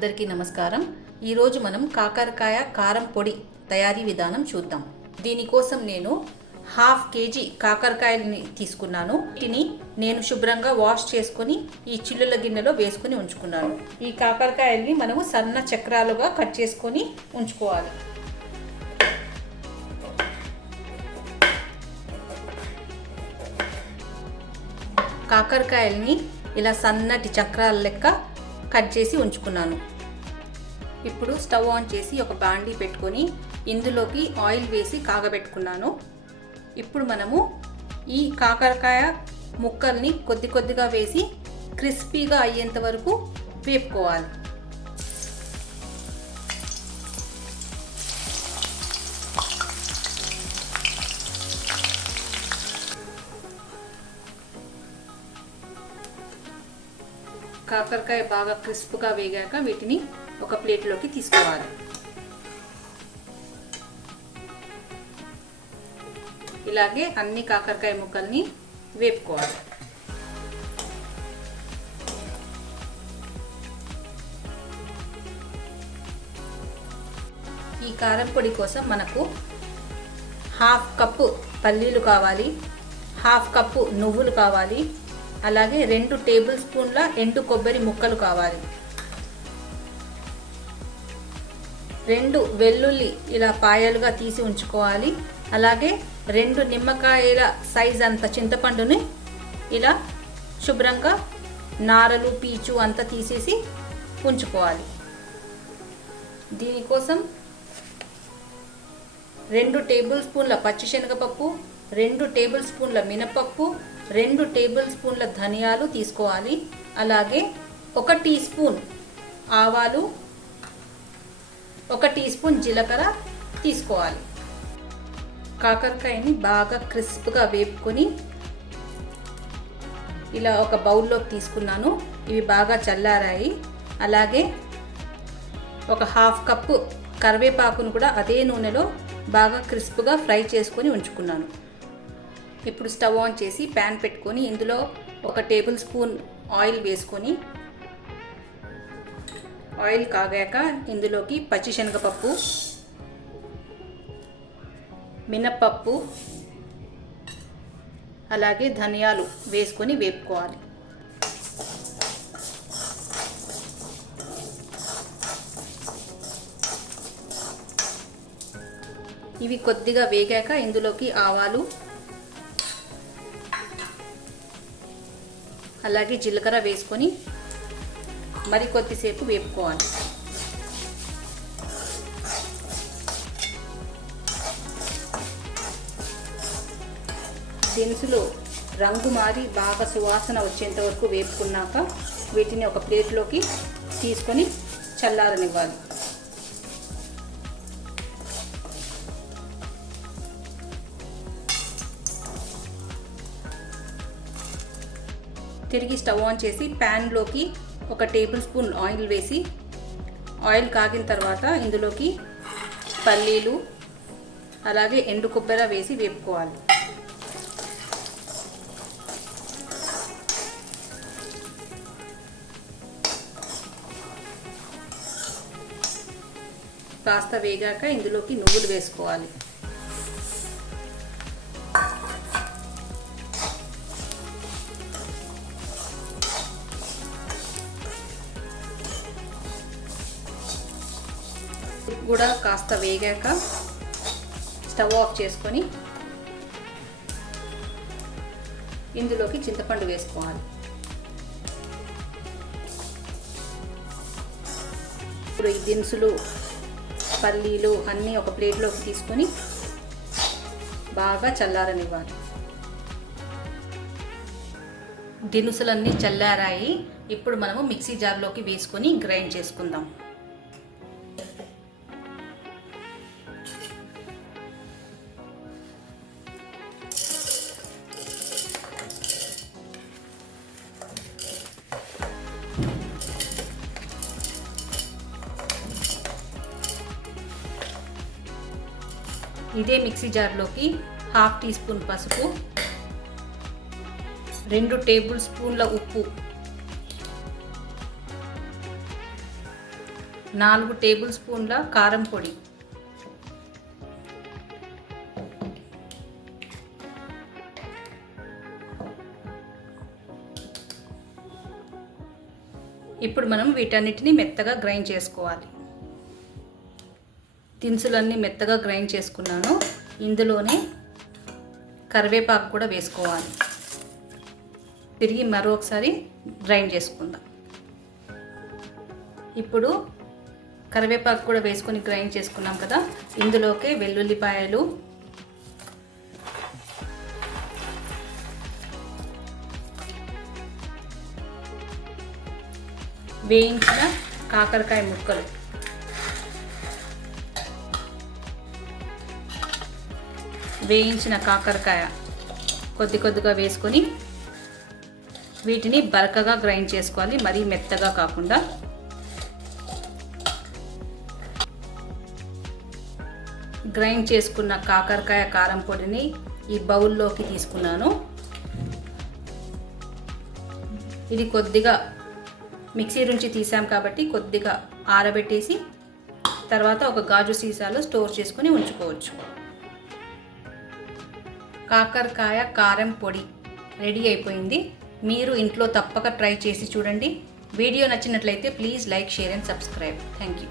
అందరికీ నమస్కారం. ఈరోజు మనం కాకరకాయ కారం పొడి తయారీ విధానం చూద్దాం. దీనికోసం నేను 1/2 kg కాకరకాయలని తీసుకున్నాను. వీటిని నేను శుభ్రంగా వాష్ చేసుకొని ఈ చిల్లుల గిన్నెలో వేసుకొని ఉంచుకున్నాను. ఈ కాకరకాయల్ని మనము సన్న చక్రాలుగా కట్ చేసుకొని ఉంచుకోవాలి. కాకరకాయల్ని ఇలా సన్నటి చక్రాల లెక్క కట్ చేసి ఉంచుకున్నాను. ఇప్పుడు స్టవ్ ఆన్ చేసి ఒక బాండీ పెట్టుకొని ఇందులోకి ఆయిల్ వేసి కాగబెట్టుకున్నాను. ఇప్పుడు మనము ఈ కాకరకాయ ముక్కల్ని కొద్ది కొద్దిగా వేసి క్రిస్పీగా అయ్యేంత వరకు వేపుకోవాలి. కాకరకాయ బాగా క్రిస్ప్గా వేగాక వీటిని ఒక ప్లేట్లోకి తీసుకోవాలి. ఇలాగే అన్ని కాకరకాయ ముక్కల్ని వేపుకోవాలి. ఈ కారం పొడి కోసం మనకు 1/2 కప్పు పల్లీలు కావాలి, 1/2 కప్పు నువ్వులు కావాలి, అలాగే 2 టేబుల్ స్పూన్ల ఎండు కొబ్బరి ముక్కలు కావాలి, 2 వెల్లుల్లి ఇలా పాయలుగా తీసి ఉంచుకోవాలి, అలాగే 2 నిమ్మకాయల సైజ్ అంత చింతపండుని ఇలా శుభ్రంగా నారలు పీచు అంతా తీసేసి ఉంచుకోవాలి. దీనికోసం 2 టేబుల్ స్పూన్ల పచ్చిశనగపప్పు, 2 టేబుల్ స్పూన్ల మినపప్పు, 2 టేబుల్ స్పూన్ల ధనియాలు తీసుకోవాలి. అలాగే 1 టీ స్పూన్ ఆవాలు, 1 టీ స్పూన్ జీలకర్ర తీసుకోవాలి. కాకరకాయని బాగా క్రిస్ప్గా వేపుకొని ఇలా ఒక బౌల్లోకి తీసుకున్నాను. ఇవి బాగా చల్లారాయి. అలాగే ఒక 1/2 కప్పు కరివేపాకును కూడా అదే నూనెలో బాగా క్రిస్ప్గా ఫ్రై చేసుకొని ఉంచుకున్నాను. ఇప్పుడు స్టవ్ ఆన్ చేసి ప్యాన్ పెట్టుకొని ఇందులో 1 టేబుల్ స్పూన్ ఆయిల్ వేసుకొని ఆయిల్ కాగాక ఇందులోకి పచ్చిశనగపప్పు, మినప్పప్పు, అలాగే ధనియాలు వేసుకొని వేపుకోవాలి. ఇవి కొద్దిగా వేగాక ఇందులోకి ఆవాలు, అలాగే జీలకర్ర వేసుకొని మరి కొద్దిసేపు వేపుకోవాలి. దినుసులు రంగు మారి బాగా సువాసన వచ్చేంత వరకు వేపుకున్నాక వీటిని ఒక ప్లేట్లోకి తీసుకొని చల్లారనివ్వాలి. తిరిగి స్టవ్ ఆన్ చేసి ప్యాన్లోకి 1 టేబుల్ స్పూన్ ఆయిల్ వేసి ఆయిల్ కాగిన తర్వాత ఇందులోకి పల్లీలు అలాగే ఎండు కొబ్బరి వేసి వేపుకోవాలి. కాస్త వేగాక ఇందులోకి నువ్వులు వేసుకోవాలి. కూడా కాస్త వేగాక స్టవ్ ఆఫ్ చేసుకొని ఇందులోకి చింతపండు వేసుకోవాలి. ఇప్పుడు ఈ దినుసులు పల్లీలు అన్నీ ఒక ప్లేట్లోకి తీసుకొని బాగా చల్లారనివ్వాలి. దినుసులన్నీ చల్లారాయి. ఇప్పుడు మనము మిక్సీ జార్లోకి వేసుకొని గ్రైండ్ చేసుకుందాం. ఇదే మిక్సీ జార్లోకి 1/2 టీ స్పూన్ పసుపు, 2 టేబుల్ స్పూన్ల ఉప్పు, 4 టేబుల్ స్పూన్ల కారం పొడి, ఇప్పుడు మనం వీటన్నిటిని మెత్తగా గ్రైండ్ చేసుకోవాలి. దినుసులన్నీ మెత్తగా గ్రైండ్ చేసుకున్నాను. ఇందులోనే కరివేపాకు కూడా వేసుకోవాలి. తిరిగి మరొకసారి గ్రైండ్ చేసుకుందాం. ఇప్పుడు కరివేపాకు కూడా వేసుకొని గ్రైండ్ చేసుకున్నాం కదా, ఇందులోకి వెల్లుల్లిపాయలు, వేయించిన కాకరకాయ ముక్కలు, వేయించిన కాకరకాయ కొద్దిగా వేసుకొని వీటిని బరకగా గ్రైండ్ చేసుకోవాలి, మరీ మెత్తగా కాకుండా. గ్రైండ్ చేసుకున్న కాకరకాయ కారం పొడిని ఈ బౌల్లోకి తీసుకున్నాను. ఇది కొద్దిగా మిక్సీ నుంచి తీసాం కాబట్టి కొద్దిగా ఆరబెట్టేసి తర్వాత ఒక గాజు సీసాలో స్టోర్ చేసుకొని ఉంచుకోవచ్చు. కాకరకాయ కారం పొడి రెడీ అయిపోయింది. మీరు ఇంట్లో తప్పక ట్రై చేసి చూడండి. వీడియో నచ్చినట్లయితే please like, share and subscribe. Thank you.